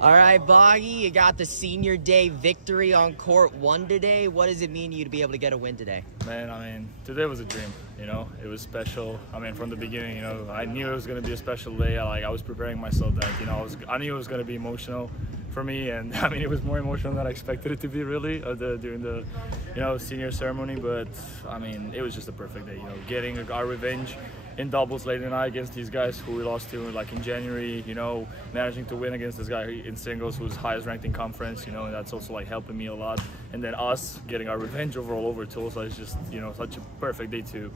All right, Boggy, you got the senior day victory on court 1 today. What does it mean to you to be able to get a win today? Man, I mean, today was a dream, you know. It was special. I mean, from the beginning, you know, I knew it was going to be a special day. I was preparing myself that, you know, I knew it was going to be emotional for me. And, I mean, it was more emotional than I expected it to be, really, during the, you know, senior ceremony. But, I mean, it was just a perfect day, you know, getting our revenge in doubles late in the night against these guys who we lost to like in January, you know, managing to win against this guy in singles who's highest ranked in conference, you know, and that's also like helping me a lot. And then us getting our revenge overall over Tulsa is just, you know, such a perfect day to,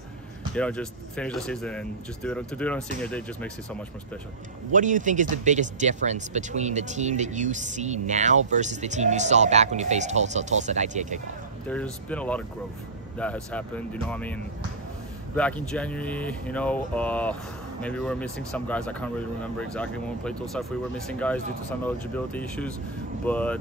you know, just finish the season and just do it on senior day just makes it so much more special. What do you think is the biggest difference between the team that you see now versus the team you saw back when you faced Tulsa at ITA kickoff? There's been a lot of growth that has happened, you know, I mean, back in January, you know, maybe we were missing some guys. I can't really remember exactly when we played Tulsa if we were missing guys due to some eligibility issues. But,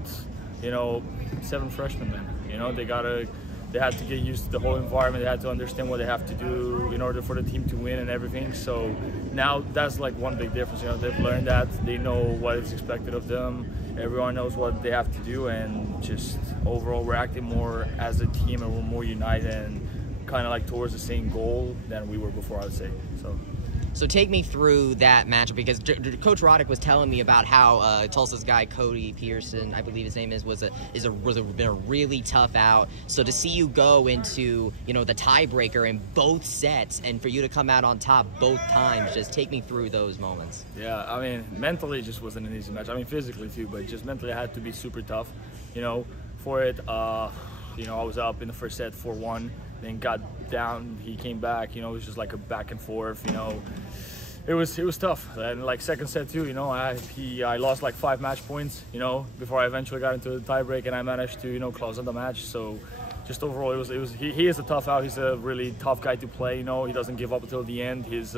you know, 7 freshmen, man. You know, they had to get used to the whole environment. They had to understand what they have to do in order for the team to win and everything. So now that's like one big difference. You know, they've learned that. They know what is expected of them. Everyone knows what they have to do. And just overall, we're acting more as a team and we're more united and kind of like towards the same goal than we were before, I would say. So take me through that matchup, because Coach Roddick was telling me about how Tulsa's guy Kolby Pearson, I believe his name is, been a really tough out. So to see you go into, you know, the tiebreaker in both sets and for you to come out on top both times, just take me through those moments. Yeah, I mean, mentally it just wasn't an easy match. I mean, physically too, but just mentally I had to be super tough, you know, for it. You know, I was up in the first set 4-1. Then got down, he came back, you know, it was just like a back and forth, you know. It was tough. And like second set too, you know, I lost like 5 match points, you know, before I eventually got into the tiebreak and I managed to, you know, close on the match. So just overall he is a tough out. He's a really tough guy to play, you know. He doesn't give up until the end. He's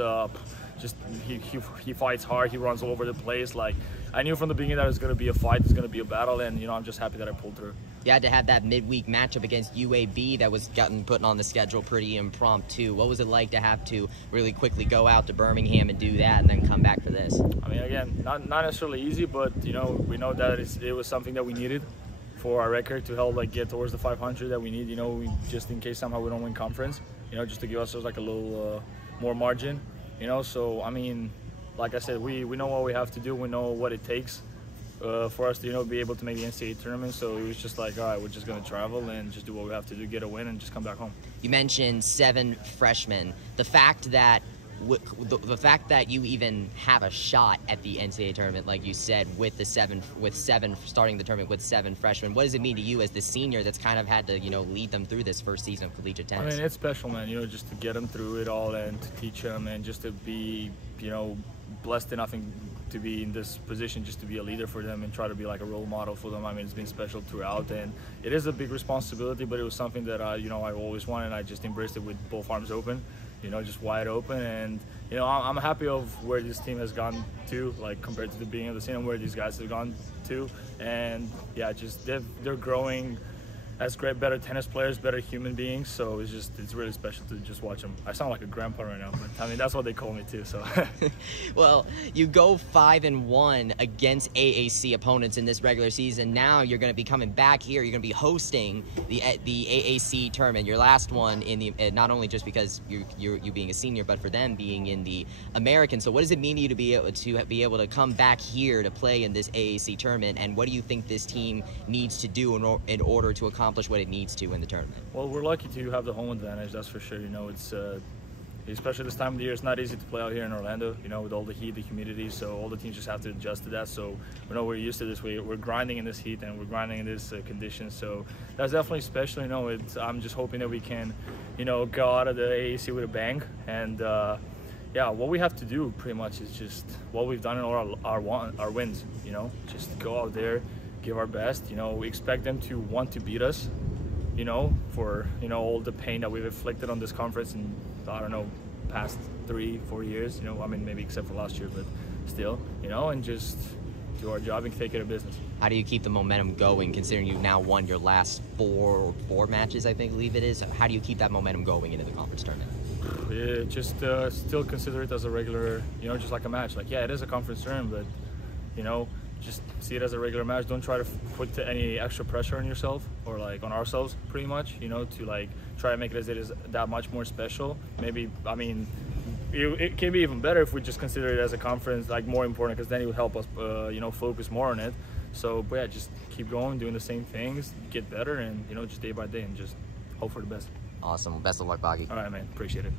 he fights hard, he runs all over the place. Like, I knew from the beginning that it was going to be a fight, it's going to be a battle, and, you know, I'm just happy that I pulled through. You had to have that midweek matchup against UAB that was put on the schedule pretty impromptu. What was it like to have to really quickly go out to Birmingham and do that and then come back for this? I mean, again, not necessarily easy, but, you know, we know that it was something that we needed for our record to help like get towards the 500 that we need, you know, just in case somehow we don't win conference, you know, just to give ourselves like a little more margin, you know. So, I mean, like I said, we know what we have to do, we know what it takes for us to, you know, be able to make the NCAA tournament. So it was just like, all right, we're just going to travel and just do what we have to do, get a win, and just come back home. You mentioned 7 freshmen. The fact that you even have a shot at the NCAA tournament, like you said, with seven starting the tournament with 7 freshmen, what does it mean to you as the senior that's kind of had to, you know, lead them through this first season of collegiate tennis? I mean, it's special, man. You know, just to get them through it all and to teach them and just to be, you know, blessed enough to be in this position, just to be a leader for them and try to be like a role model for them. I mean, it's been special throughout, and it is a big responsibility, but it was something that you know, I always wanted, and I just embraced it with both arms open, you know, just wide open. And, you know, I'm happy of where this team has gone to, like compared to the beginning of the season, where these guys have gone to. And yeah, just they're growing as better tennis players, better human beings. So it's really special to just watch them. I sound like a grandpa right now, but I mean, that's what they call me too, so. Well, you go 5-1 against AAC opponents in this regular season. Now you're going to be coming back here. You're going to be hosting the AAC tournament, your last one in the, not only just because you being a senior, but for them being in the American. So what does it mean to you to be able to come back here to play in this AAC tournament? And what do you think this team needs to do in order to accomplish what it needs to in the tournament? Well, we're lucky to have the home advantage, that's for sure. You know, it's especially this time of the year, it's not easy to play out here in Orlando, you know, with all the heat, the humidity, so all the teams just have to adjust to that. So, you know, we're used to this. We're grinding in this heat and we're grinding in this condition, so that's definitely special. You know, I'm just hoping that we can, you know, go out of the AAC with a bang. And yeah, what we have to do pretty much is just what we've done in all our wins, you know, just go out there, give our best. You know, we expect them to want to beat us, you know, for, you know, all the pain that we've inflicted on this conference in, I don't know, past 3-4 years, you know, I mean, maybe except for last year, but still, you know, and just do our job and take care of business. How do you keep the momentum going, considering you've now won your last four matches, I believe it is? How do you keep that momentum going into the conference tournament? Yeah, just still consider it as a regular, you know, just like a match. Like, yeah, it is a conference tournament, but, you know, just see it as a regular match. Don't try to put any extra pressure on yourself or like on ourselves, pretty much, you know, to like try to make it as that much more special. Maybe, I mean, it can be even better if we just consider it as a conference, like more important, because then it would help us, you know, focus more on it. So, but yeah, just keep going, doing the same things, get better, and, you know, just day by day, and just hope for the best. Awesome. Best of luck, Boggy. All right, man. Appreciate it.